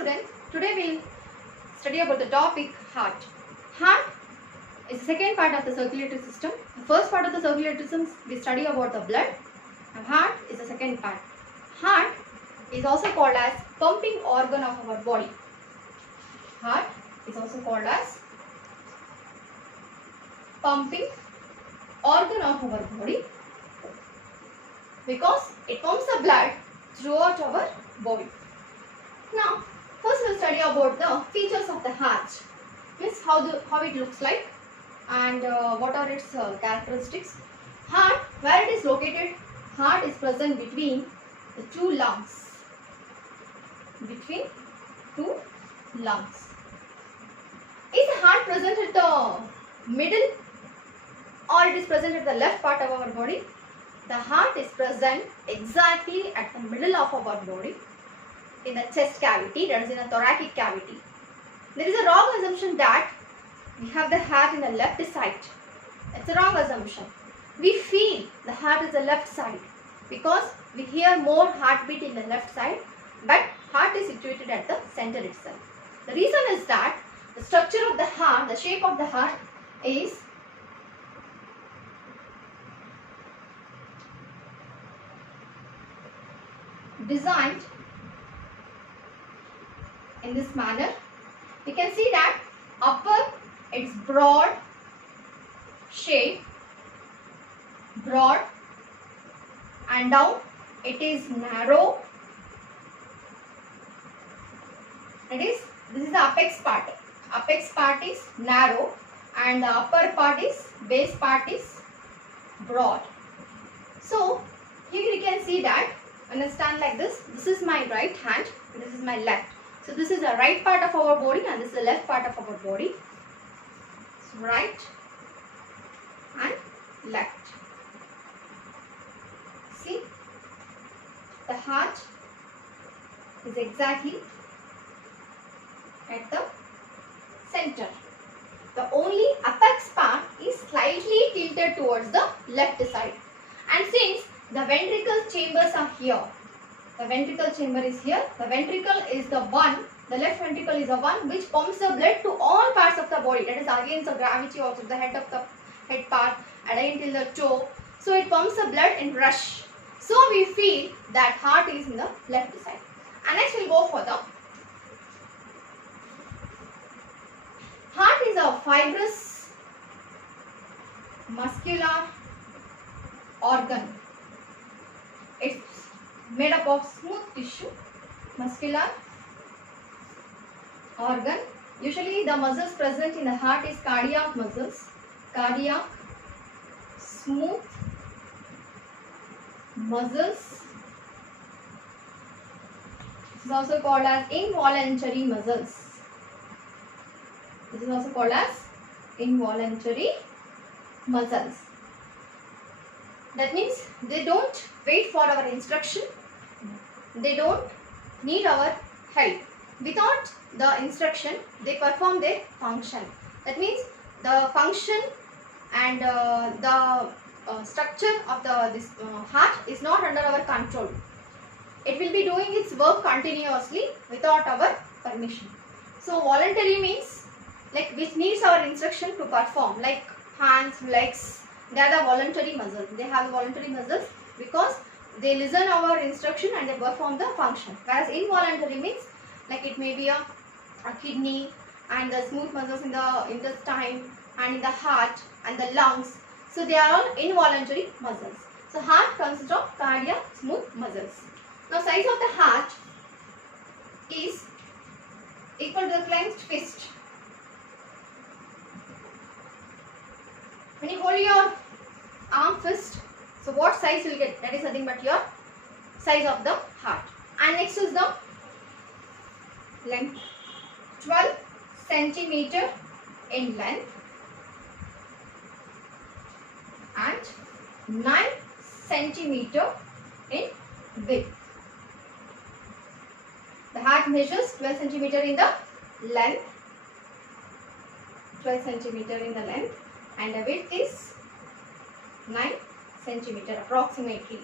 students, today we'll study about the topic heart. Heart is the second part of the circulatory system. The first part of the circulatory system we study about the blood. Now heart is the second part. Heart is also called as pumping organ of our body. Heart is also called as pumping organ of our body because it pumps the blood throughout our body. Now, first we'll study about the features of the heart. Means how it looks like and what are its characteristics. Heart, where it is located, heart is present between the two lungs. Between two lungs. Is the heart present at the middle or it is present at the left part of our body? The heart is present exactly at the middle of our body, in the chest cavity, that is in the thoracic cavity. There is a wrong assumption that we have the heart in the left side. It's a wrong assumption. We feel the heart is the left side because we hear more heartbeat in the left side, but heart is situated at the center itself. The reason is that the structure of the heart, the shape of the heart is designed in this manner. You can see that upper it's broad shape, broad, and down it is narrow. This is the apex part. Apex part is narrow and the upper part is, base part is broad. So here you can see that when I stand like this is my right hand and this is my left. So this is the right part of our body and this is the left part of our body. So right and left. See, the heart is exactly at the center. The only apex part is slightly tilted towards the left side. And since the ventricle chambers are here, the ventricle chamber is here, the ventricle is the one, the left ventricle is the one which pumps the blood to all parts of the body. That is against the gravity of the head part and again till the toe. So it pumps the blood in rush. So we feel that heart is in the left side. And next we'll go for the heart is a fibrous muscular organ. It's made up of smooth tissue, muscular organ. Usually the muscles present in the heart is cardiac muscles, cardiac, smooth muscles. This is also called as involuntary muscles. This is also called as involuntary muscles. That means they don't wait for our instruction. They don't need our help. Without the instruction, they perform their function. That means the function and the structure of this heart is not under our control. It will be doing its work continuously without our permission. So voluntary means like which needs our instruction to perform, like hands, legs. They are the voluntary muscles. They have the voluntary muscles because they listen our instruction and they perform the function. Whereas involuntary means like it may be a kidney and the smooth muscles in the intestine and in the heart and the lungs. So they are all involuntary muscles. So heart consists of cardiac smooth muscles. Now size of the heart is equal to the clenched fist. When you hold your arm fist, so what size you will get? That is nothing but your size of the heart. And next is the length. 12 centimeter in length and 9 centimeter in width. The heart measures 12 centimeter in the length, 12 centimeter in the length, and the width is 9 centimeter approximately.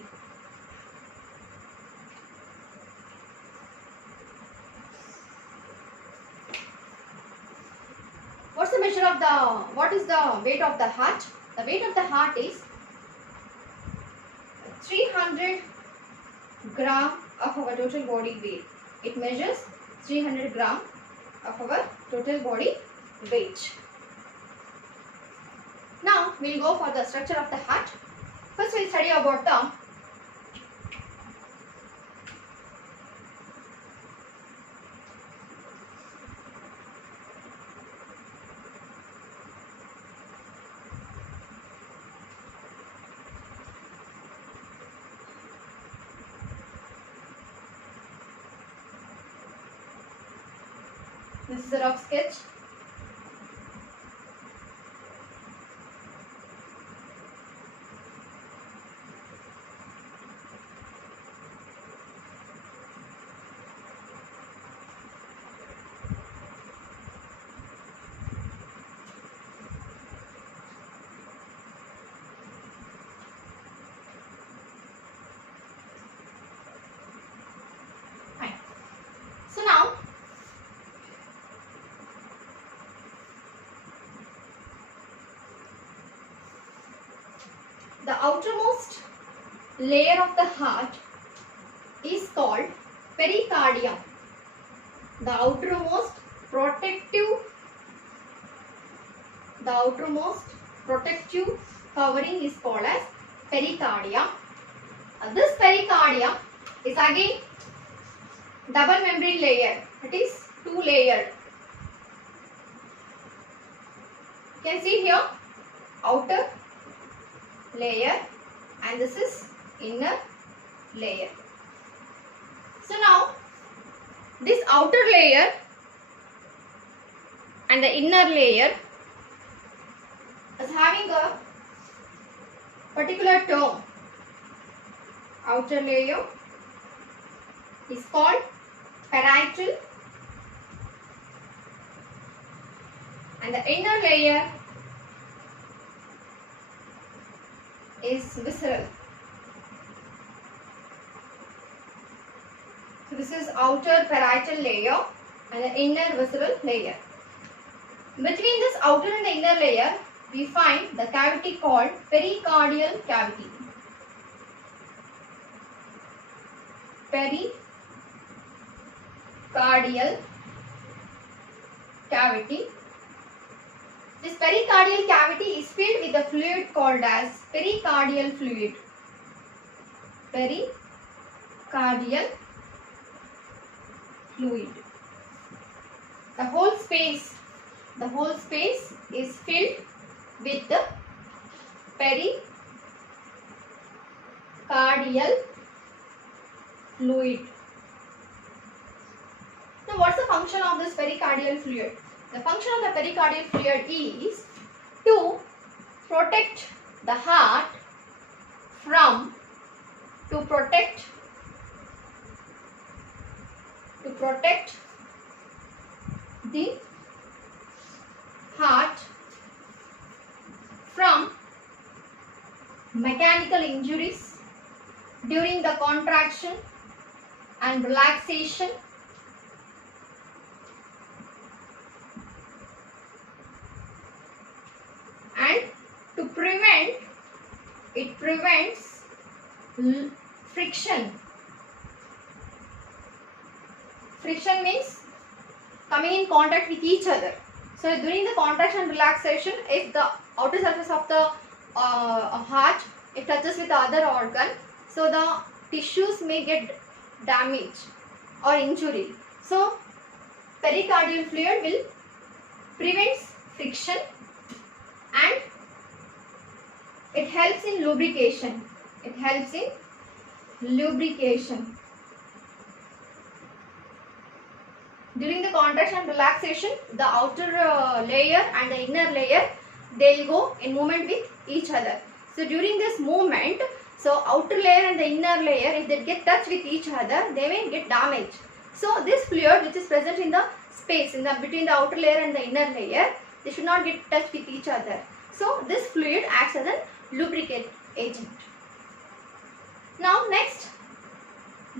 What is the weight of the heart? The weight of the heart is 300 gram of our total body weight. It measures 300 gram of our total body weight. Now we will go for the structure of the heart. First we will study about the this is a rough sketch. Fine. So now the outermost layer of the heart is called pericardium. The outermost protective covering is called as pericardium. This pericardium is again double membrane layer. It is two layered. You can see here outer layer and this is inner layer. So now this outer layer and the inner layer is having a particular term. Outer layer is called parietal and the inner layer is visceral. So this is outer parietal layer and the inner visceral layer. Between this outer and the inner layer, we find the cavity called pericardial cavity. Pericardial cavity. This pericardial cavity is filled with a fluid called as pericardial fluid. Pericardial fluid. The whole space is filled with the pericardial fluid. Now what's the function of this pericardial fluid? The function of the pericardial fluid is to protect the heart from the heart from mechanical injuries during the contraction and relaxation and to prevent friction. Friction means coming in contact with each other. So during the contraction and relaxation, if the outer surface of the heart it touches with the other organ, so the tissues may get damage or injury. So pericardial fluid will prevent friction and it helps in lubrication. During the contraction and relaxation, the outer layer and the inner layer, they will go in movement with each other. So during this movement, so outer layer and the inner layer, if they get touch with each other, they may get damaged. So this fluid which is present in the space between the outer layer and the inner layer, they should not get touch with each other. So this fluid acts as a lubricant agent. Now next,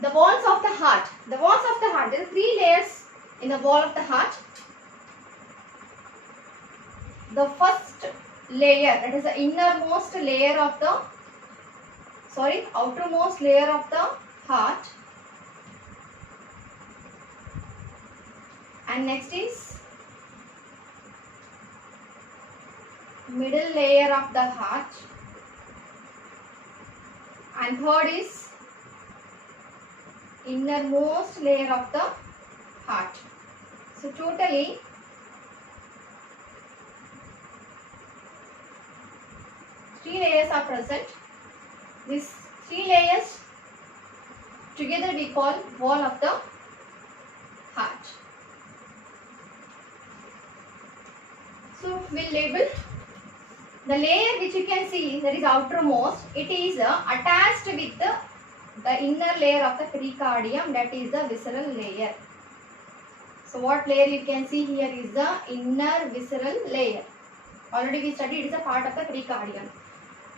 the walls of the heart. The walls of the heart, there are three layers in the wall of the heart. the first layer, that is the innermost layer of the, outermost layer of the heart, and next is middle layer of the heart, and third is innermost layer of the heart. So totally 3 layers are present. These 3 layers together we call wall of the heart. So we'll label the layer which you can see, that is outermost. It is attached with the inner layer of the pericardium, that is the visceral layer. So what layer you can see here is the inner visceral layer. Already we studied it is a part of the pericardium.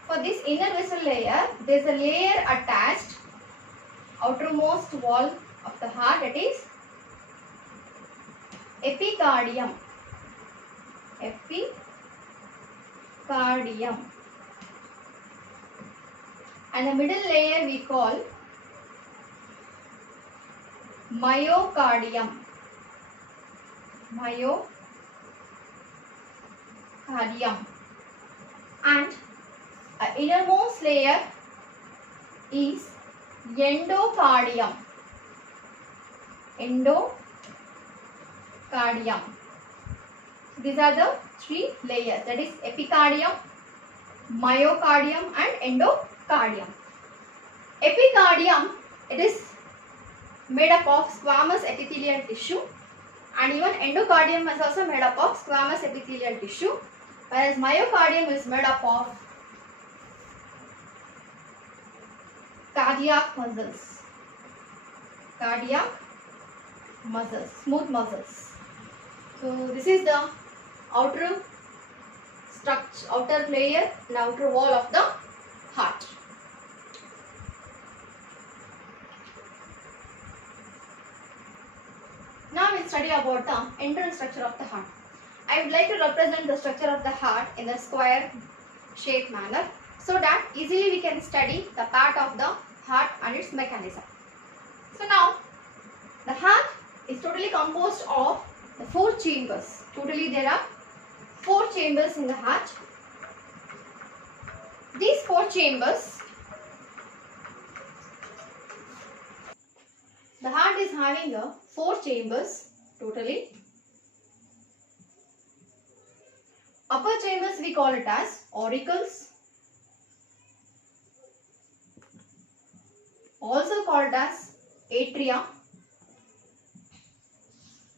For this inner visceral layer, there is a layer attached, outermost wall of the heart, that is epicardium. Epicardium. And the middle layer we call myocardium. Myocardium. And innermost layer is endocardium. Endocardium. These are the 3 layers, that is epicardium, myocardium and endocardium. Epicardium, it is made up of squamous epithelial tissue, and even endocardium is also made up of squamous epithelial tissue, whereas myocardium is made up of cardiac muscles, smooth muscles. So this is the outer structure, outer layer and outer wall of the heart. Now we will study about the internal structure of the heart. I would like to represent the structure of the heart in a square shaped manner, so that easily we can study the part of the heart and its mechanism. So now the heart is totally composed of the 4 chambers. Totally there are 4 chambers in the heart. These 4 chambers, the heart is having 4 chambers totally. Upper chambers we call it as auricles, also called as atria.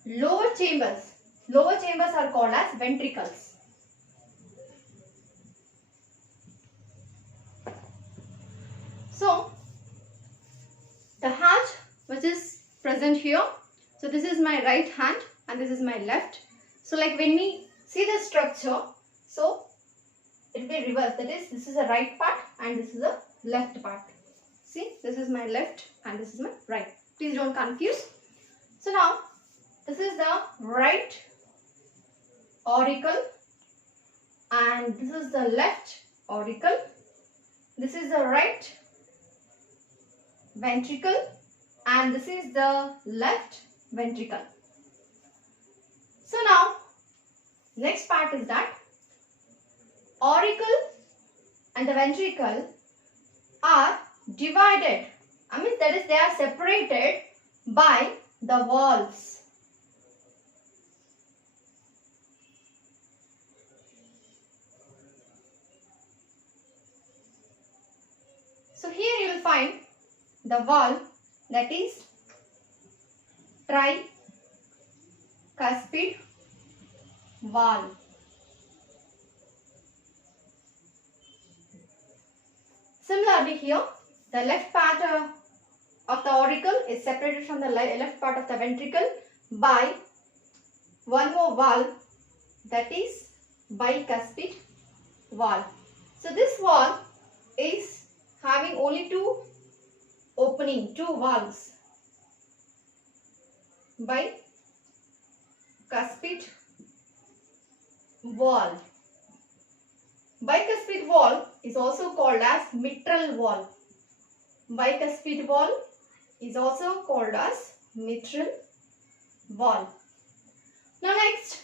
Lower chambers are called as ventricles. So the heart which is present here, so this is my right hand and this is my left. So like when we see the structure, so it will be reversed, that is, this is a right part and this is a left part. See, this is my left and this is my right. Please don't confuse. So now this is the right auricle and this is the left auricle. This is the right ventricle and this is the left ventricle. So now next part is that auricle and the ventricle are divided. That is, they are separated by the valves. So here you will find the valve, that is tricuspid valve. Similarly here, the left part of the auricle is separated from the left part of the ventricle by one more valve, that is bicuspid valve. So this valve is having only 2 valves, bicuspid valve. Bicuspid wall is also called as mitral wall. Bicuspid wall is also called as mitral wall. Now next,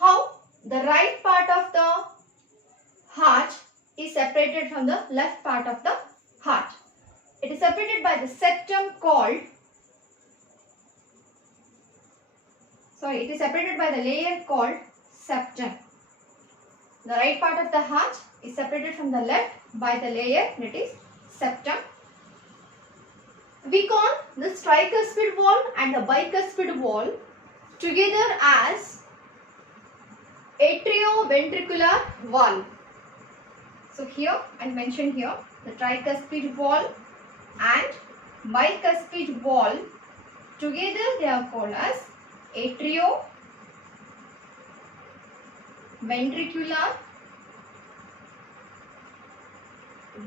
how the right part of the heart is separated from the left part of the heart. It is separated by the septum called, it is separated by the layer called septum. The right part of the heart is separated from the left by the layer that is septum. We call this tricuspid wall and the bicuspid wall together as atrioventricular wall. So here I mentioned here the tricuspid wall and bicuspid wall together they are called as atrioventricular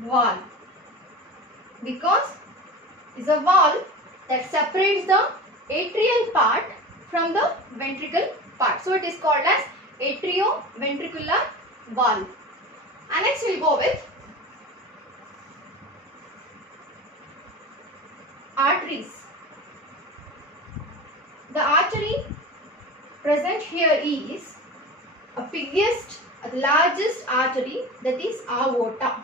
wall, because it's a wall that separates the atrial part from the ventricle part. So it is called as atrioventricular wall. And next we'll go with arteries. The artery present here is a biggest, a largest artery, that is aorta.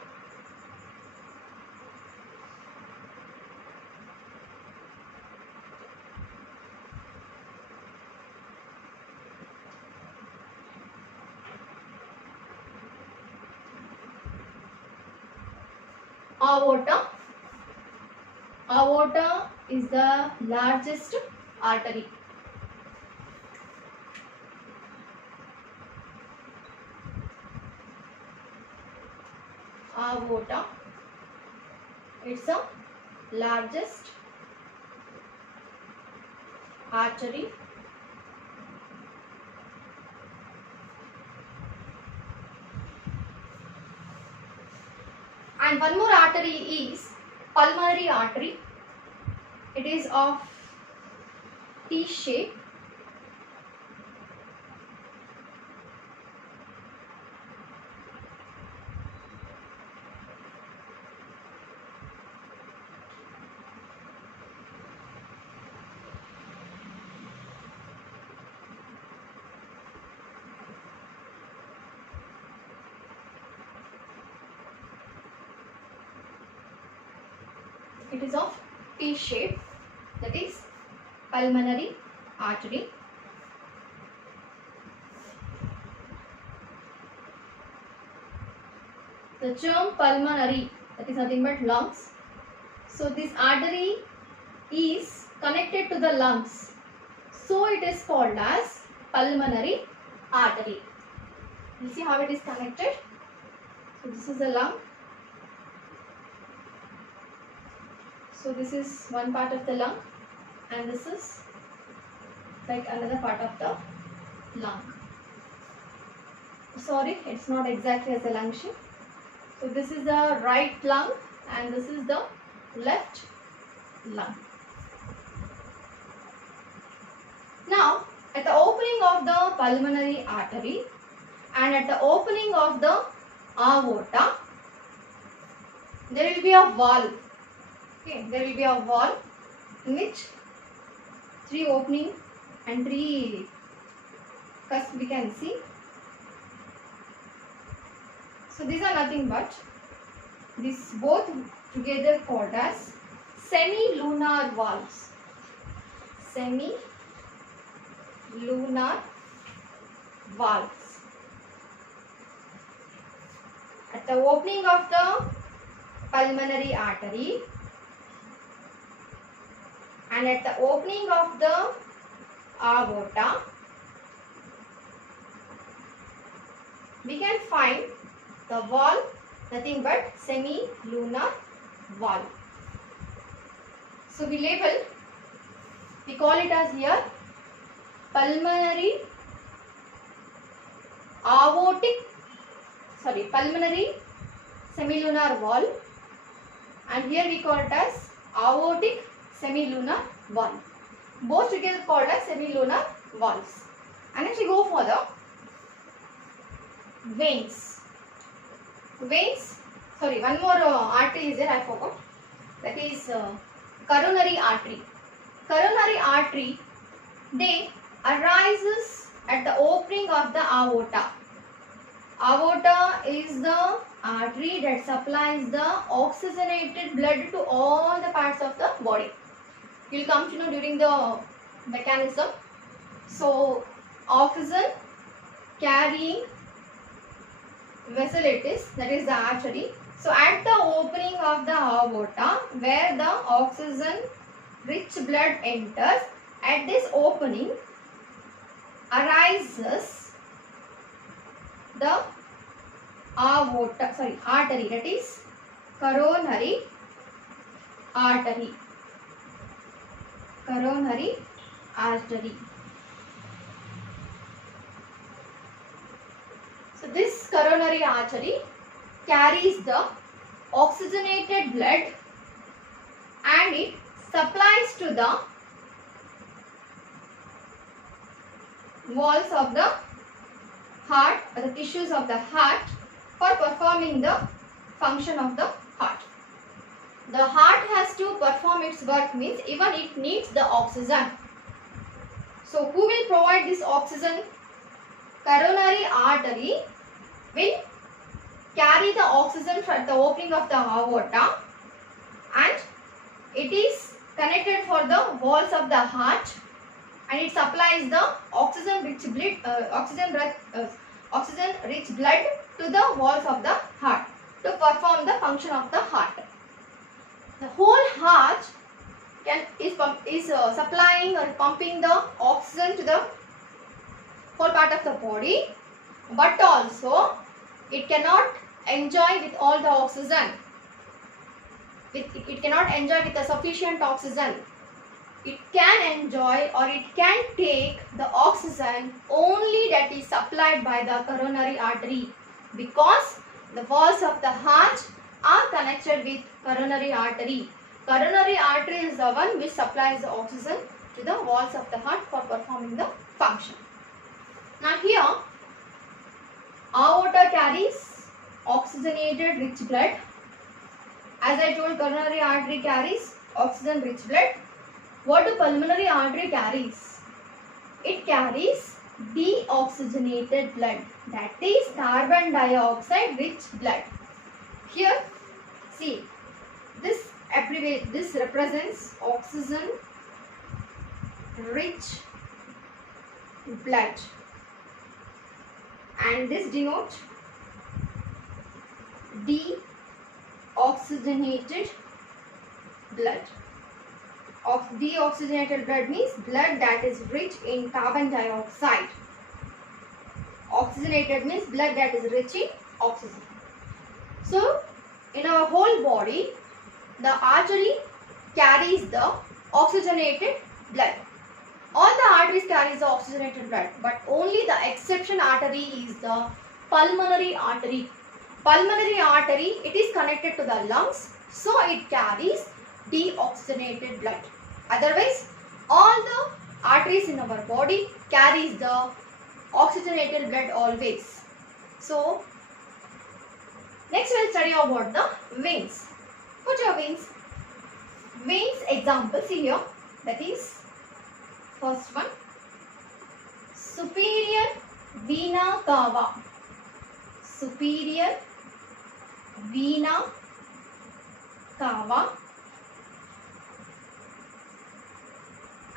Aorta is the largest artery. Aorta, it's the largest artery. And one more artery is pulmonary artery. It is of T shape. It is of T shape, that is pulmonary artery. The term pulmonary, that is nothing but lungs. So this artery is connected to the lungs. So it is called as pulmonary artery. You see how it is connected. So this is the lung. So this is one part of the lung and this is like another part of the lung. Sorry, it's not exactly as a lung shape. So this is the right lung and this is the left lung. Now at the opening of the pulmonary artery and at the opening of the aorta, there will be a valve. Okay, there will be a valve in which 3 opening and 3 cusp we can see. So these are nothing but these both together called as semilunar valves. Semilunar valves. At the opening of the pulmonary artery and at the opening of the aorta, we can find the valve nothing but semilunar valve. So we label, we call it as here pulmonary pulmonary semilunar valve, and here we call it as aortic semilunar valve. Both together called as semilunar valves. And if we go further, veins. Veins, sorry, one more artery is there, I forgot. That is coronary artery. Coronary artery, they arises at the opening of the aorta. Aorta is the artery that supplies the oxygenated blood to all the parts of the body. You will come to know during the mechanism. So, oxygen carrying vessel it is, that is the artery. So, at the opening of the aorta, where the oxygen rich blood enters, at this opening arises the artery, that is coronary artery. Coronary artery. So this coronary artery carries the oxygenated blood and it supplies to the walls of the heart or the tissues of the heart for performing the function of the heart. The heart has to perform its work, means even it needs the oxygen. So who will provide this oxygen? Coronary artery will carry the oxygen from the opening of the aorta and it is connected for the walls of the heart and it supplies the oxygen rich blood to the walls of the heart to perform the function of the heart. The whole heart is supplying or pumping the oxygen to the whole part of the body, but also it cannot enjoy with all the oxygen. It cannot enjoy with the sufficient oxygen. It can enjoy or it can take the oxygen only that is supplied by the coronary artery, because the walls of the heart are connected with coronary artery. Coronary artery is the one which supplies the oxygen to the walls of the heart for performing the function. Now here, aorta carries oxygenated rich blood. As I told, coronary artery carries oxygen rich blood. What do pulmonary artery carries? It carries deoxygenated blood, that is carbon dioxide rich blood. Here, see, this represents oxygen rich blood and this denotes deoxygenated blood. Deoxygenated blood means blood that is rich in carbon dioxide. Oxygenated means blood that is rich in oxygen. So, in our whole body, the artery carries the oxygenated blood. All the arteries carries the oxygenated blood, but only the exception artery is the pulmonary artery. Pulmonary artery, it is connected to the lungs, so it carries deoxygenated blood. Otherwise, all the arteries in our body carries the oxygenated blood always. So, next we will study about the veins. What are veins? Veins example, see here, that is first one, superior vena cava. Superior vena cava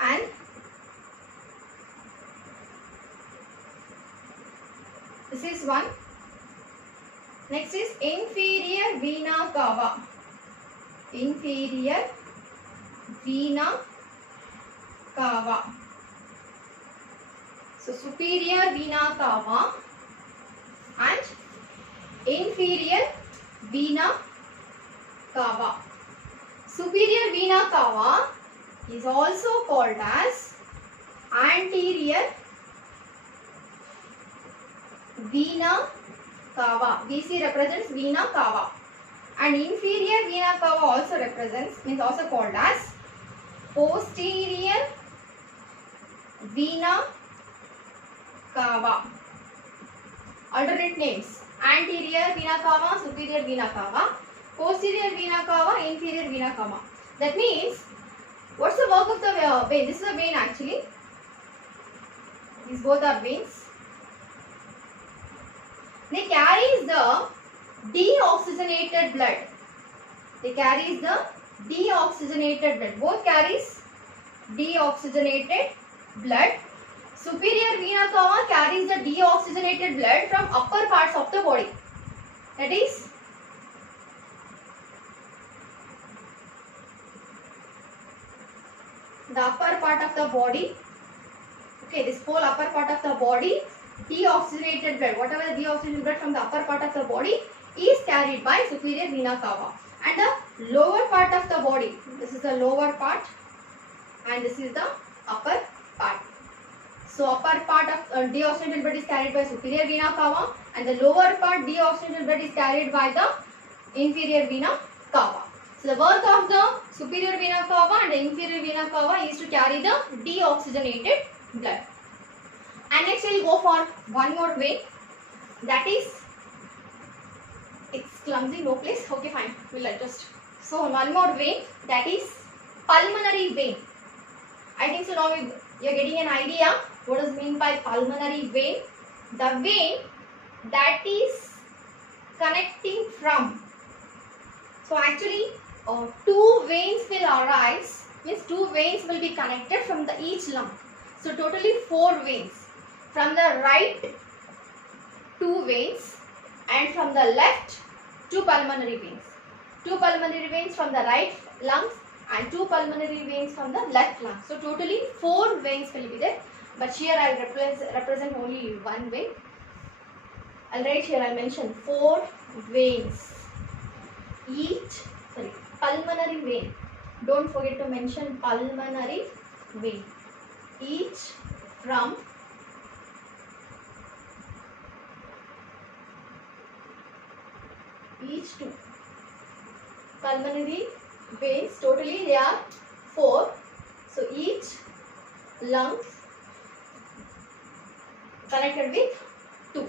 and this is one. Next is inferior vena cava. Inferior vena cava. So superior vena cava and inferior vena cava. Superior vena cava is also called as anterior vena cava. VC represents vena cava and inferior vena cava also represents, means also called as posterior vena cava. alternate names: anterior vena cava, superior vena cava, posterior vena cava, inferior vena cava. That means, what's the work of the vein? This is a vein actually. These both are veins. They carries the deoxygenated blood. They carries the deoxygenated blood. Both carries deoxygenated blood. Superior vena cava carries the deoxygenated blood from upper parts of the body. That is the upper part of the body. Okay, this whole upper part of the body, deoxygenated blood, whatever the deoxygenated blood from the upper part of the body is carried by superior vena cava. And the lower part of the body, this is the lower part and this is the upper part. So upper part of deoxygenated blood is carried by superior vena cava and the lower part deoxygenated blood is carried by the inferior vena cava. So the work of the superior vena cava and the inferior vena cava is to carry the deoxygenated blood. And next we will go for one more vein, that is, it's clumsy, no place. Okay, fine, we'll adjust. So one more vein, that is pulmonary vein. I think so now you are getting an idea what is meant by pulmonary vein. The vein that is connecting from. So actually two veins will arise, means two veins will be connected from the each lung. So totally 4 veins. From the right 2 veins and from the left 2 pulmonary veins. 2 pulmonary veins from the right lungs and 2 pulmonary veins from the left lung. So totally 4 veins will be there. But here I will represent only one vein. I'll write here, I'll mention 4 veins. Pulmonary vein. Don't forget to mention pulmonary vein. Each from each 2 pulmonary veins, totally they are 4. So each lungs connected with 2.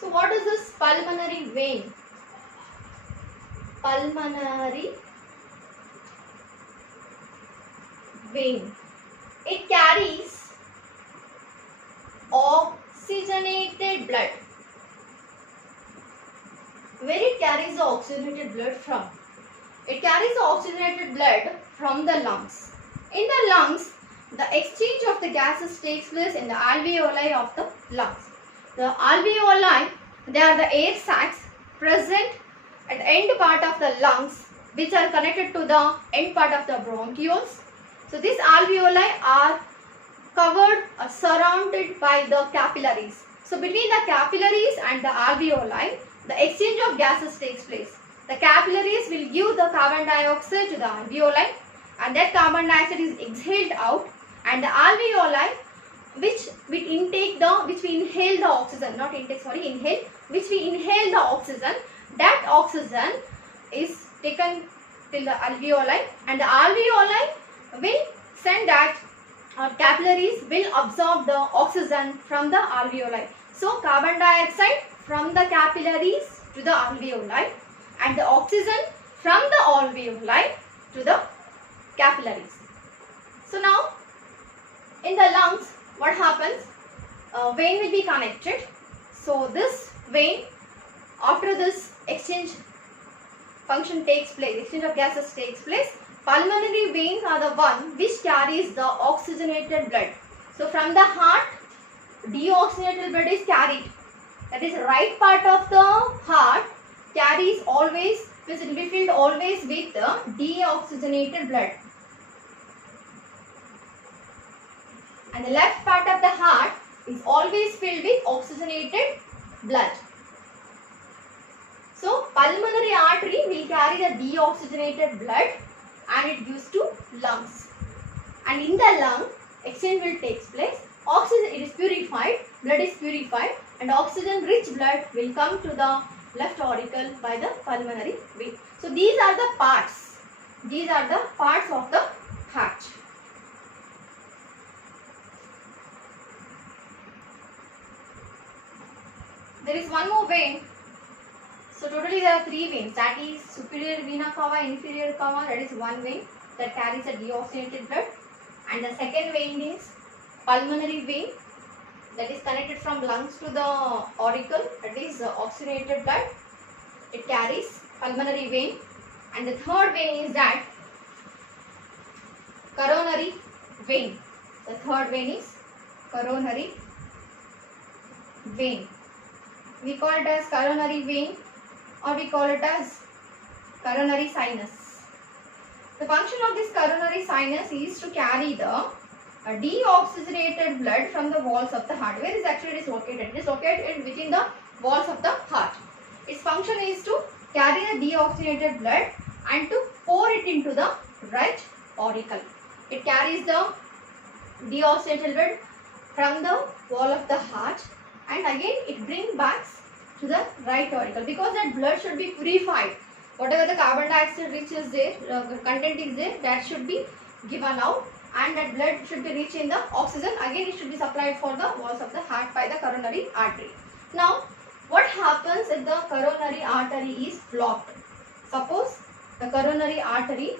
So what is this pulmonary vein? Pulmonary vein. It carries oxygenated blood. Where it carries the oxygenated blood from? It carries the oxygenated blood from the lungs. In the lungs, the exchange of the gases takes place in the alveoli of the lungs. The alveoli, they are the air sacs present at the end part of the lungs, which are connected to the end part of the bronchioles. So these alveoli are covered or surrounded by the capillaries. So between the capillaries and the alveoli, the exchange of gases takes place. The capillaries will give the carbon dioxide to the alveoli and that carbon dioxide is exhaled out, and the alveoli which we inhale the oxygen, not intake, sorry, inhale, which we inhale the oxygen, that oxygen is taken till the alveoli and the alveoli will send that capillaries will absorb the oxygen from the alveoli. So carbon dioxide from the capillaries to the alveoli and the oxygen from the alveoli to the capillaries. So now in the lungs what happens? Vein will be connected. So this vein, after this exchange function takes place, exchange of gases takes place, pulmonary veins are the one which carries the oxygenated blood. So from the heart, deoxygenated blood is carried. That is, right part of the heart carries always, which will be filled always with the deoxygenated blood. And the left part of the heart is always filled with oxygenated blood. So pulmonary artery will carry the deoxygenated blood and it gives to lungs. And in the lung, exchange will take place. Oxygen, it is purified, blood is purified, and oxygen rich blood will come to the left auricle by the pulmonary vein. So these are the parts. These are the parts of the heart. There is one more vein. So totally there are three veins. That is superior vena cava, inferior cava. That is one vein that carries a deoxygenated blood. And the second vein is pulmonary vein, that is connected from lungs to the auricle. That is oxygenated blood. It carries pulmonary vein. And the third vein is that coronary vein. The third vein is coronary vein. We call it as coronary vein, or we call it as coronary sinus. The function of this coronary sinus is to carry the deoxygenated blood from the walls of the heart. Where is actually it is located? It is located within the walls of the heart. Its function is to carry the deoxygenated blood and to pour it into the right auricle. It carries the deoxygenated blood from the wall of the heart, and again it brings back to the right auricle, because that blood should be purified. Whatever the carbon dioxide which is there, content is there, that should be given out, and that blood should be rich in the oxygen. Again it should be supplied for the walls of the heart by the coronary artery. Now what happens if the coronary artery is blocked? Suppose the coronary artery,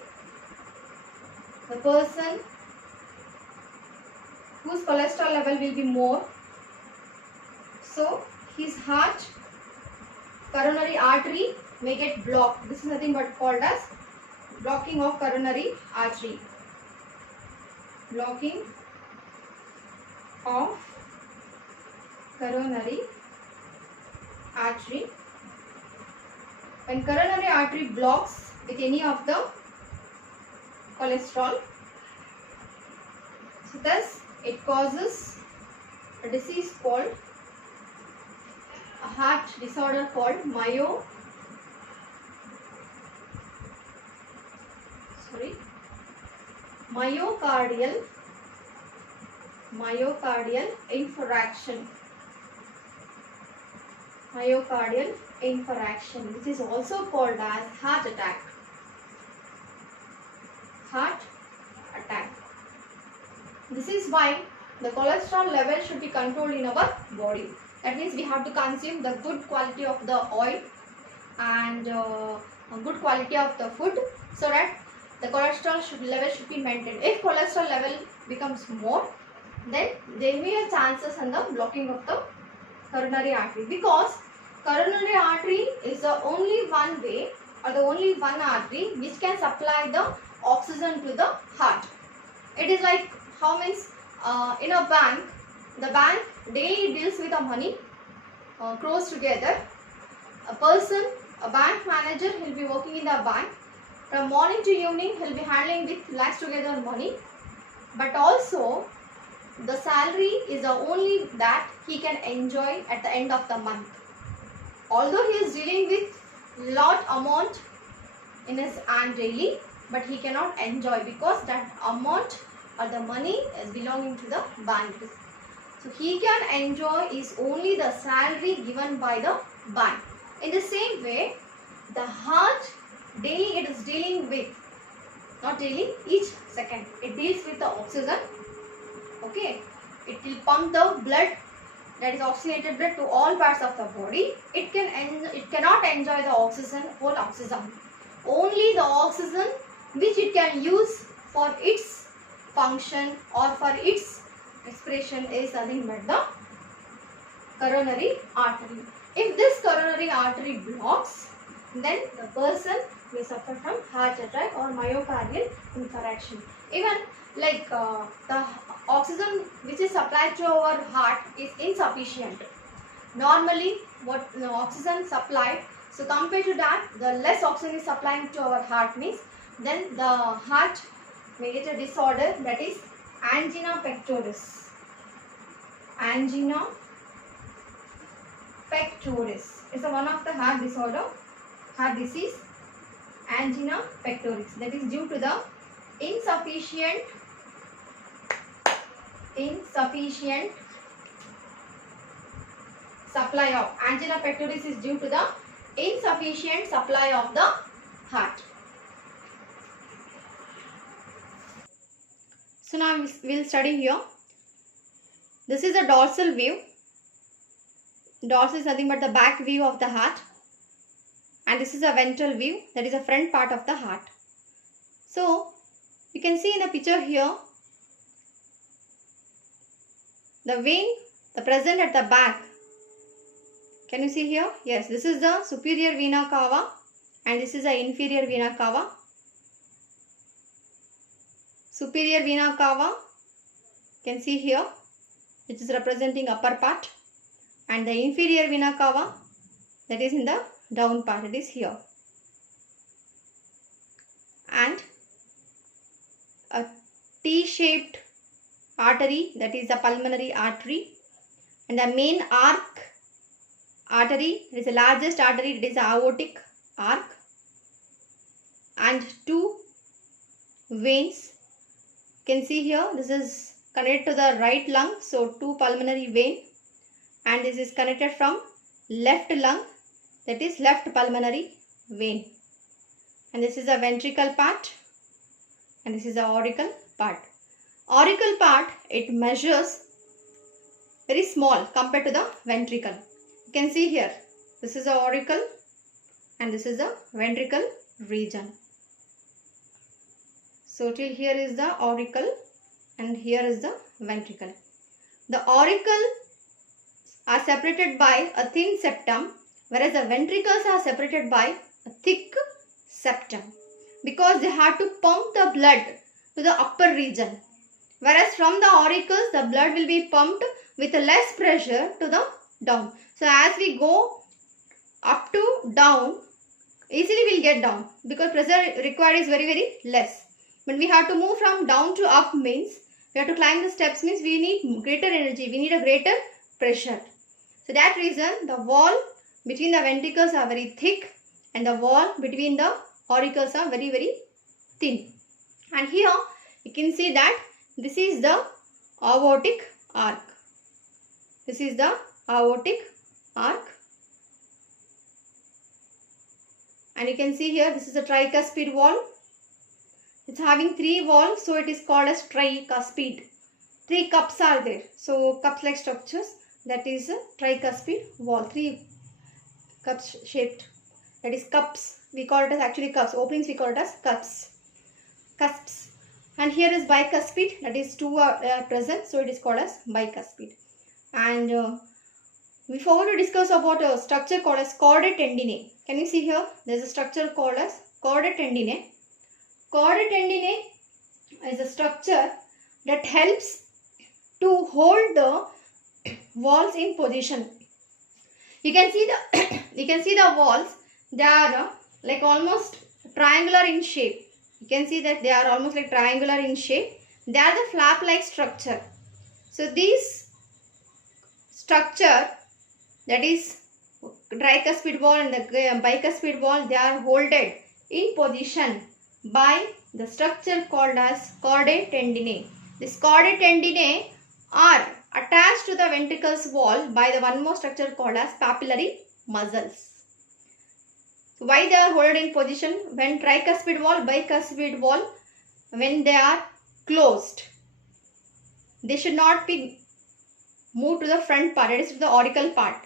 the person whose cholesterol level will be more, so his heart coronary artery may get blocked. This is nothing but called as blocking of coronary artery. Blocking of coronary artery. When coronary artery blocks with any of the cholesterol, so thus it causes a disease called a heart disorder called myocardial infarction. Myocardial infarction, which is also called as heart attack. Heart attack. This is why the cholesterol level should be controlled in our body. That means we have to consume the good quality of the oil and a good quality of the food, so that the cholesterol level should be maintained. If cholesterol level becomes more, then there may be chances in the blocking of the coronary artery, because coronary artery is the only one way or the only one artery which can supply the oxygen to the heart. It is like how means in a bank, the bank daily deals with the money, close together. A person, a bank manager, will be working in the bank from morning to evening. He'll be handling with lakhs together money, but also the salary is the only that he can enjoy at the end of the month. Although he is dealing with lot amount in his hand daily, but he cannot enjoy, because that amount or the money is belonging to the bank. So he can enjoy is only the salary given by the bank. In the same way, the heart daily it is dealing with, not daily, each second it deals with the oxygen. Okay, it will pump the blood, that is oxygenated blood, to all parts of the body. It cannot enjoy the oxygen, whole oxygen. Only the oxygen which it can use for its function or for its respiration is nothing but the coronary artery. If this coronary artery blocks, then the person may suffer from heart attack or myocardial infarction. Even like the oxygen which is supplied to our heart is insufficient. Normally what the oxygen supplied, so compared to that, the less oxygen is supplying to our heart, means then the heart may get a disorder, that is angina pectoris. Angina pectoris is one of the heart disorder, heart disease, angina pectoris, that is due to the insufficient supply of, angina pectoris is due to the insufficient supply of the heart. So now we will study here. This is a dorsal view. Dorsal is nothing but the back view of the heart. And this is a ventral view, that is the front part of the heart. So, you can see in the picture here, the vein present at the back. Can you see here? Yes, this is the superior vena cava and this is the inferior vena cava. Superior vena cava, you can see here, which is representing upper part, and the inferior vena cava, that is in the down part, it is here. And a T-shaped artery, that is the pulmonary artery, and the main arc artery, it is the largest artery, it is the aortic arc, and two veins. You can see here, this is connected to the right lung, so two pulmonary vein, and this is connected from left lung, that is left pulmonary vein, and this is the ventricle part and this is the auricle part. Auricle part, it measures very small compared to the ventricle. You can see here, this is the auricle and this is the ventricle region. So till here is the auricle and here is the ventricle. The auricles are separated by a thin septum, whereas the ventricles are separated by a thick septum, because they have to pump the blood to the upper region, whereas from the auricles the blood will be pumped with less pressure to the down. So as we go up to down, easily we will get down because pressure required is very less. When we have to move from down to up means we have to climb the steps, means we need greater energy, we need a greater pressure. So that reason the wall between the ventricles are very thick and the wall between the auricles are very thin. And here you can see that this is the aortic arc. This is the aortic arc. And you can see here, this is a tricuspid wall. It's having three walls, so it is called as tricuspid. Three cups are there. So cups like structures, that is a tricuspid wall. Three cups shaped, that is cups. We call it as actually cups. Openings we call it as cups. Cusps. And here is bicuspid, that is two are present, so it is called as bicuspid. And we forgot to discuss about a structure called as chordae tendineae. Can you see here? There is a structure called as chordae tendineae. Chordae tendineae is a structure that helps to hold the walls in position. You can see the walls. They are like almost triangular in shape. You can see that they are almost like triangular in shape. They are the flap-like structure. So this structure, that is tricuspid wall and the bicuspid wall, they are holded in position by the structure called as chordae tendineae. This chordae tendineae are attached to the ventricles wall by the one more structure called as papillary muscles. So why they are held in position? When tricuspid wall, bicuspid wall, when they are closed, they should not be moved to the front part, that is to the auricle part.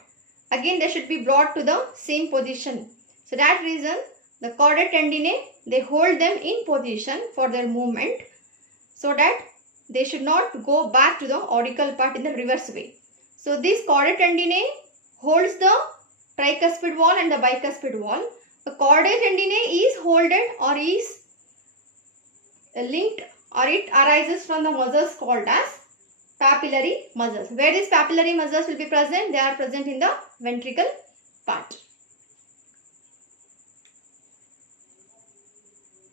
Again they should be brought to the same position. So that reason the chordae tendineae, they hold them in position for their movement so that they should not go back to the auricle part in the reverse way. So this chordae tendineae holds the tricuspid wall and the bicuspid wall. The chordae tendineae is holded or is linked, or it arises from the muscles called as papillary muscles. Where these papillary muscles will be present? They are present in the ventricle part.